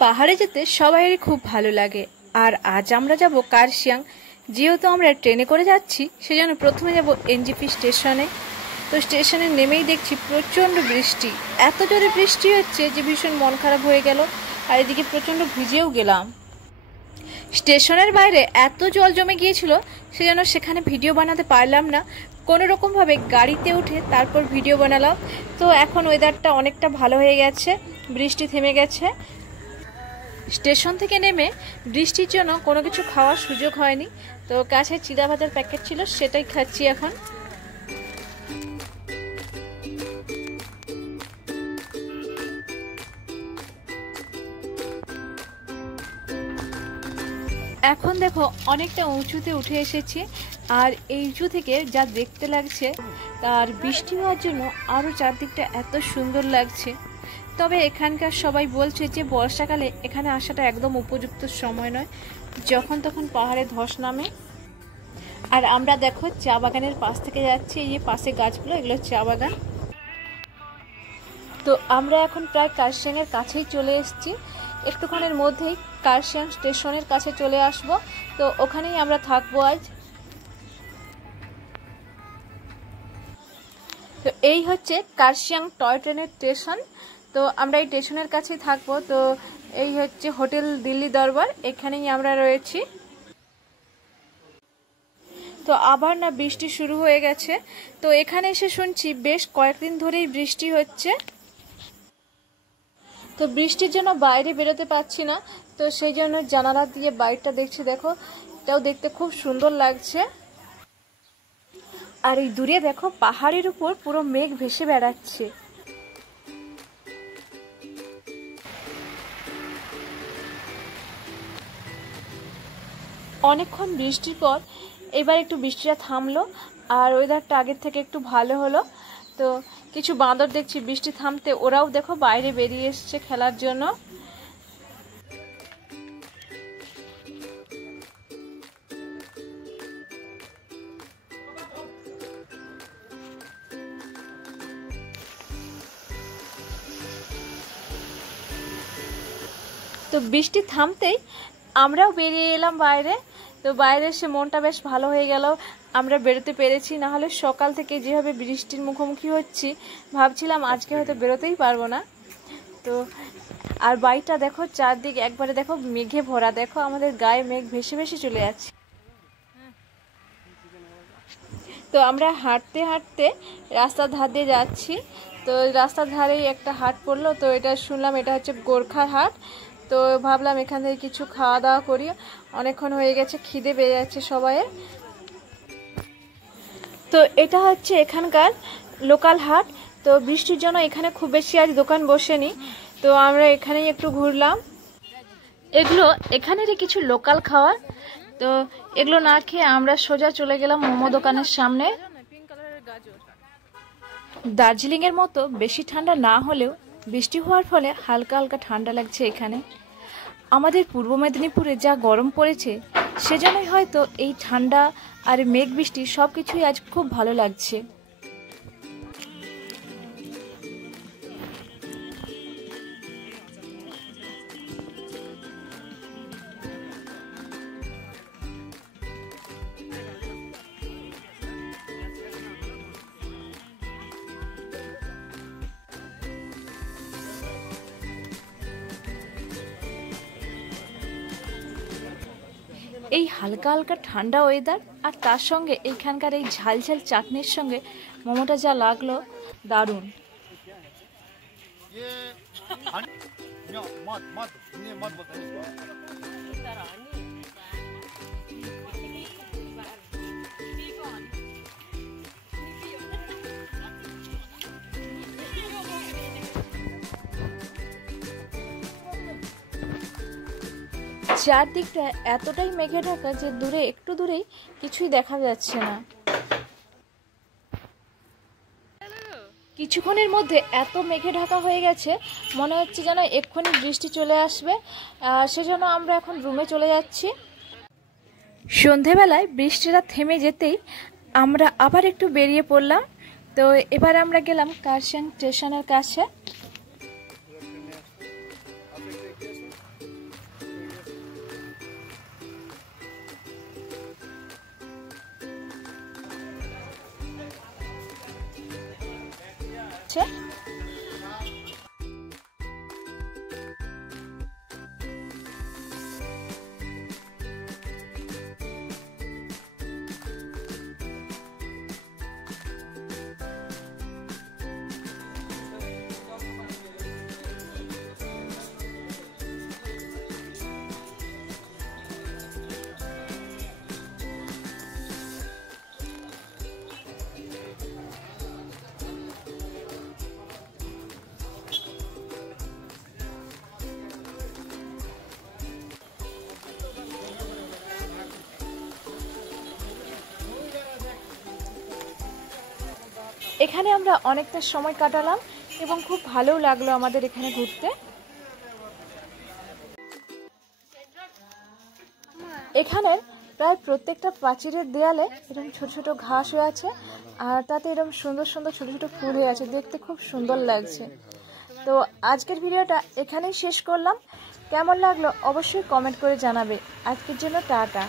পাহাড়ে যেতে সবাইয়েরই খুব ভালো লাগে। আর আজ আমরা যাব কার্শিয়াং। যেহেতু আমরা ট্রেনে করে যাচ্ছি সেজন্য প্রথমে যাব এনজেপি স্টেশনে। তো স্টেশনে নেমেই দেখছি প্রচণ্ড বৃষ্টি, এত জোরে বৃষ্টি হচ্ছে যে ভীষণ মন খারাপ হয়ে গেল। আর এদিকে প্রচণ্ড ভিজেও গেলাম। স্টেশনের বাইরে এত জল জমে গিয়েছিল সেজন্য সেখানে ভিডিও বানাতে পারলাম না। কোনো রকমভাবে গাড়িতে উঠে তারপর ভিডিও বানালাম। তো এখন ওয়েদারটা অনেকটা ভালো হয়ে গেছে, বৃষ্টি থেমে গেছে। স্টেশন থেকে নেমে বৃষ্টির জন্য কোনো কিছু খাওয়ার সুযোগ হয়নি, তো কাছে চিড়া ভাজার প্যাকেট ছিল সেটাই খাচ্ছি এখন। এখন দেখো অনেকটা উঁচুতে উঠে এসেছি, আর এই উঁচু থেকে যা দেখতে লাগছে তার বৃষ্টি হওয়ার জন্য আরও চারদিকটা এত সুন্দর লাগছে। তবে এখানকার সবাই বলছে যে বর্ষাকালে এখানে আসাটা একদম উপযুক্ত সময় নয়, যখন তখন পাহাড়ে ধস নামে। আর আমরা দেখো চা বাগানের পাশ থেকে যাচ্ছি, এই যে পাশে গাছগুলো এগুলো চা বাগান। তো আমরা এখন প্রায় কার্শিয়াংয়ের কাছেই চলে এসেছি, একটুক্ষণের মধ্যেই কার্শিয়াং স্টেশনের কাছে চলে আসব। তো ওখানেই আমরা থাকবো আজ। তো এই হচ্ছে কার্শিয়াং টয় ট্রেনের স্টেশন। তো আমরা এই স্টেশনের কাছেই থাকবো। তো এই হচ্ছে হোটেল দিল্লি দরবার, এখানেই আমরা রয়েছি। তো আবার না বৃষ্টি শুরু হয়ে গেছে। তো এখানে এসে শুনছি বেশ কয়েকদিন ধরেই বৃষ্টি হচ্ছে। তো বৃষ্টির জন্য বাইরে বেরোতে পারছি না, তো সেই জন্য জানালা দিয়ে বাইরটা দেখছি। দেখো এটাও দেখতে খুব সুন্দর লাগছে। আর এই দূরে দেখো পাহাড়ের উপর পুরো মেঘ ভেসে বেড়াচ্ছে। অনেকক্ষণ বৃষ্টির পর এবার একটু বৃষ্টিটা থামলো, আর ওয়েদারটা আগের থেকে একটু ভালো হলো। তো কিছু বাঁদর দেখছি বৃষ্টি থামতে ওরাও দেখো বাইরে বেরিয়ে এসছে খেলার জন্য। তো বৃষ্টি থামতেই আমরাও বেরিয়ে এলাম বাইরে। তো বাইরে এসে মনটা বেশ ভালো হয়ে গেল, আমরা বেরোতে পেরেছি। না হলে সকাল থেকে যেভাবে বৃষ্টির মুখোমুখি হচ্ছি ভাবছিলাম আজকে হয়তো বেরোতেই পারবো না। তো আর বাড়িটা দেখো চারদিক একবারে দেখো মেঘে ভরা, দেখো আমাদের গায়ে মেঘ ভেসে ভেসে চলে যাচ্ছে। তো আমরা হাঁটতে হাঁটতে রাস্তার ধার দিয়ে যাচ্ছি। তো রাস্তার ধারেই একটা হাট পড়লো, তো এটা শুনলাম এটা হচ্ছে গোর্খার হাট। তো ভাবলাম এখান থেকে কিছু খাওয়া দাওয়া করি, অনেকক্ষণ হয়ে গেছে, খিদে পেয়ে যাচ্ছে সবাইয়ের। তো এটা হচ্ছে এখানকার লোকাল হাট। তো বৃষ্টির জন্য এখানে খুব বেশি আজ দোকান বসেনি, তো আমরা এখানেই একটু ঘুরলাম। এগুলো এখানেরই কিছু লোকাল খাবার। তো এগুলো না খেয়ে আমরা সোজা চলে গেলাম মোমো দোকানের সামনে। দার্জিলিংয়ের মতো বেশি ঠান্ডা না হলেও বৃষ্টি হওয়ার ফলে হালকা হালকা ঠান্ডা লাগছে এখানে। আমাদের পূর্ব মেদিনীপুরে যা গরম পড়েছে সেজন্যই হয়তো এই ঠান্ডা আর মেঘ বৃষ্টি সব কিছুই আজ খুব ভালো লাগছে। এই হালকা হালকা ঠান্ডা ওয়েদার আর তার সঙ্গে এইখানকার এই ঝাল ঝাল চাটনির সঙ্গে মোমোটা যা লাগলো দারুণ। চারদিকটা এতটাই মেঘে ঢাকা যে দূরে একটু দূরেই কিছুই দেখা যাচ্ছে না। কিছুক্ষণের মধ্যে এত মেঘে ঢাকা হয়ে গেছে মনে হচ্ছে যেন এক্ষুনি বৃষ্টি চলে আসবে। সেজন্য আমরা এখন রুমে চলে যাচ্ছি। সন্ধেবেলায় বৃষ্টিটা থেমে যেতেই আমরা আবার একটু বেরিয়ে পড়লাম। তো এবার আমরা গেলাম কার্শিয়াং স্টেশনের কাছে। এখানে আমরা অনেকটা সময় কাটালাম এবং খুব ভালোও লাগলো আমাদের এখানে ঘুরতে। এখানে প্রায় প্রত্যেকটা প্রাচীরের দেয়ালে এরকম ছোট ছোট ঘাস হয়ে আছে, আর তাতে এরকম সুন্দর সুন্দর ছোট ছোট ফুল হয়ে আছে, দেখতে খুব সুন্দর লাগছে। তো আজকের ভিডিওটা এখানেই শেষ করলাম। কেমন লাগলো অবশ্যই কমেন্ট করে জানাবে। আজকের জন্য টাটা।